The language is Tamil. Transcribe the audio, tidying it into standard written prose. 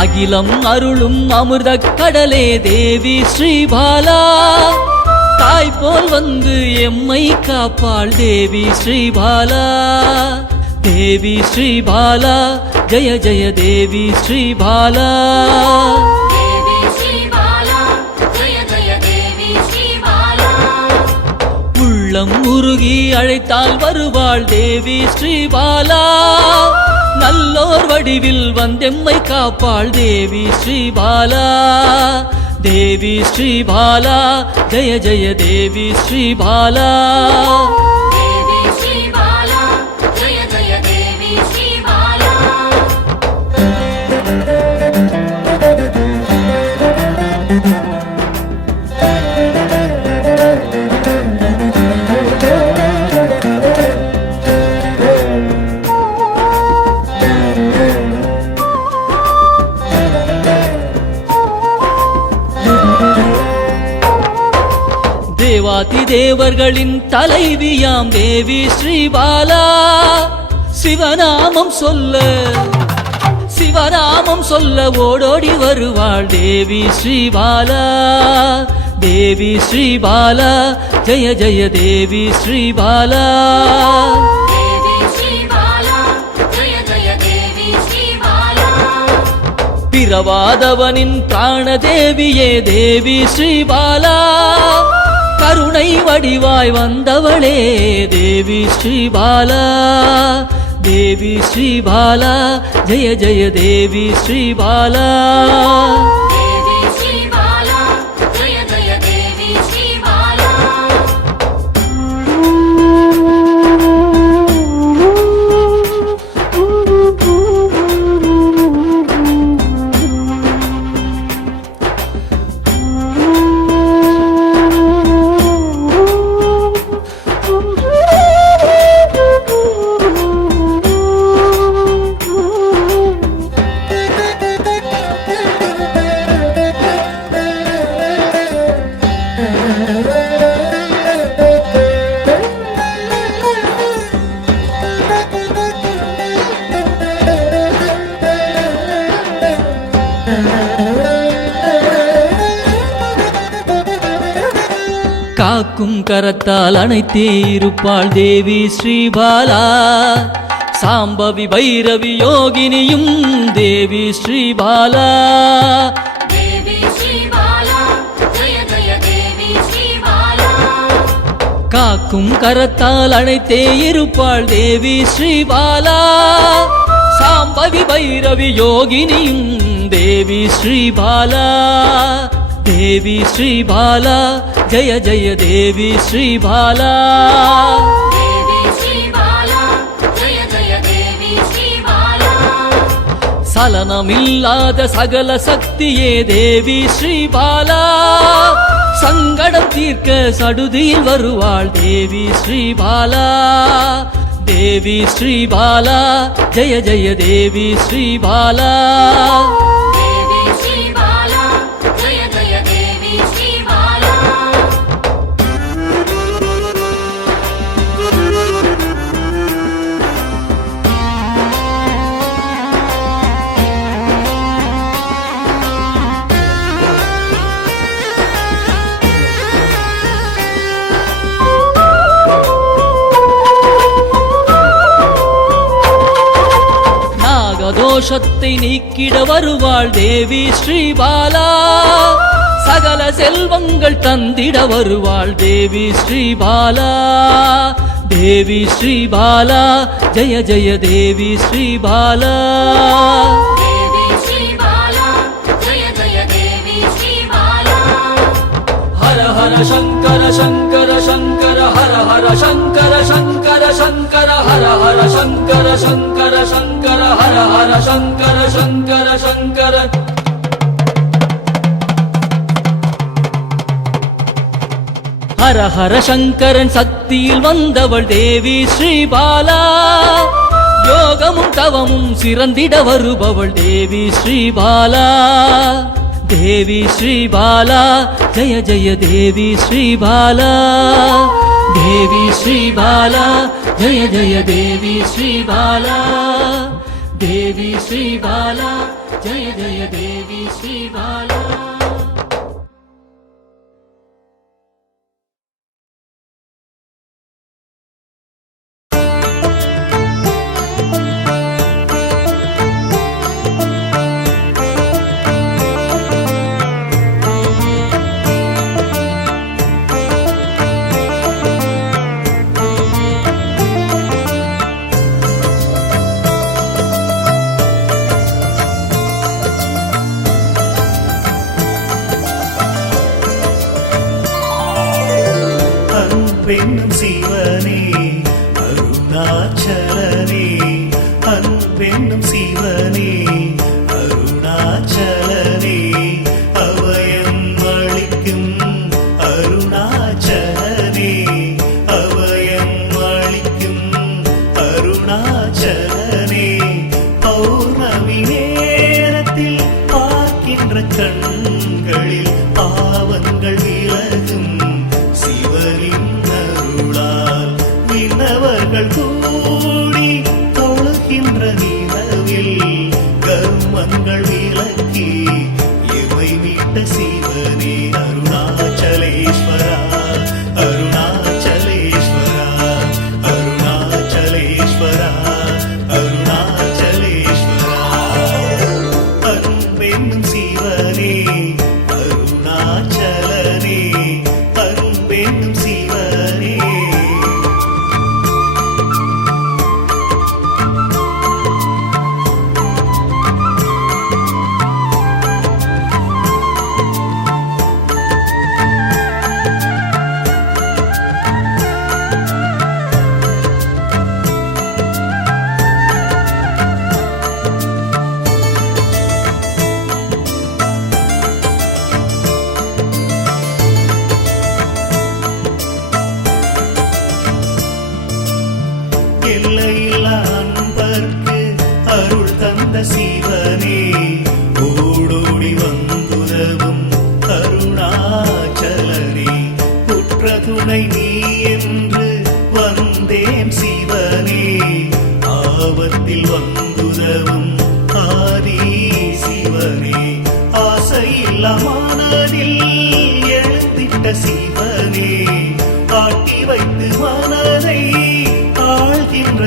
அகிலம் அருளும் அமிர்த கடலே தேவி ஸ்ரீபாலா, தாய் போல் வந்து எம்மை காப்பாள் தேவி ஸ்ரீபாலா. தேவி ஸ்ரீபாலா ஜெய ஜெய தேவி ஸ்ரீபாலா. உள்ளம் உருகி அழைத்தால் வருவாள் தேவி ஸ்ரீபாலா. நல்லோர் வடிவில் வந்தெம்மை காப்பாள் தேவி ஸ்ரீபாலா. தேவி ஸ்ரீபாலா ஜெய ஜெய தேவி ஸ்ரீபாலா. தேவாதி தேவர்களின் தலைவியாம் தேவி ஸ்ரீபாலா. சிவநாமம் சொல்ல ஓடோடி வருவாள் தேவி ஸ்ரீபாலா. தேவி ஸ்ரீபாலா ஜெய ஜெய தேவி ஸ்ரீபாலா. பிறவாதவனின் பிராணதேவியே தேவி ஸ்ரீபாலா. கருணை வடிவாய் வந்தவளே தேவி ஸ்ரீபாலா. தேவி ஸ்ரீபாலா ஜெய ஜெய தேவி ஸ்ரீபாலா. காக்கும் கரத்தால் அணைத்தே இருப்பாள் தேவி ஸ்ரீபாலா. சாம்பவி பைரவி யோகினியும் தேவி ஸ்ரீபாலா. காக்கும் கரத்தால் அணைத்தே இருப்பாள் தேவி ஸ்ரீபாலா. சாம்பவி பைரவி யோகினியும் தேவி ஸ்ரீபாலா. தேவி ஸ்ரீபாலா ஜெய ஜெய தேவி ஸ்ரீபாலா. சலனமில்லாத சகல சக்தியே தேவி ஸ்ரீபாலா. சங்கடம் தீர்க்க சடுதியில் வருவாள் தேவி ஸ்ரீபாலா. தேவி ஸ்ரீபாலா ஜெய ஜெய தேவி ஸ்ரீபாலா. தோஷத்தை நீக்கிட வருவாள் தேவி ஸ்ரீபாலா. சகல செல்வங்கள் தந்திட வருவாள் தேவி ஸ்ரீபாலா. தேவி ஸ்ரீபாலா ஜெய ஜெய தேவி ஸ்ரீபாலா. ஹர ஹர சங்கர சங்கர சங்கர ஹர ஹர சங்கர சங்கர சங்கர ஹர ஹர சங்கர சங்கர சங்கர ஹர ஹர சங்கர சங்கர சங்கர. ஹர ஹர சங்கரன் சக்தியில் வந்தவள் தேவி ஸ்ரீபாலா. யோகமும் தவமும் சிறந்திட வருபவள் தேவி ஸ்ரீபாலா. தேவி ஸ்ரீபாலா ஜய ஜய தேவி ஸ்ரீபாலா. தேவி ஸ்ரீபாலா ஜய ஜய தேவி ஸ்ரீபாலா. தேவி ஸ்ரீபாலா ஜய ஜய தேவி ஸ்ரீபாலா. அன்பென்னும் சிவனே அருணாச்சலனே. அன்பென்னும் சிவனே அருணாச்சலனே. அபயம் அளிக்கும் அருணாச்சலனே. அபயம் அளிக்கும் அருணாச்சலனே. பௌர்ணமி நேரத்தில் பார்க்கின்ற கண்களில் பாவங்கள் விலகும் சிவனின் அருளால். விண்ணவர்கள் கூடி தொழுகின்ற நிலவில் கர்மங்கள் விலக்கி இவை மீட்ட சிவனே அருணாச்சலேஸ்வரா. அருணாச்சலேஸ்வரா அருணாச்சலேஸ்வரா அருணாச்சலேஸ்வரா. அன்பென்னும் சிவனே அருணாச்சலனே. அன்பென்னும் சிவனே. எல்லையில்லா அன்பர்க்கு அருள் தந்த சிவனே. ஓடோடி வந்துதவும் அருணாச்சலனே. உற்ற துணை நீ என்று வந்தேன் சிவனே. ஆபத்தில் வந்துதவும் ஆதி சிவனே. ஆசையில்லா மனதில் எழுந்திட்ட சிவனே. ஆட்டி வைத்து மனதை ஆழ்கின்ற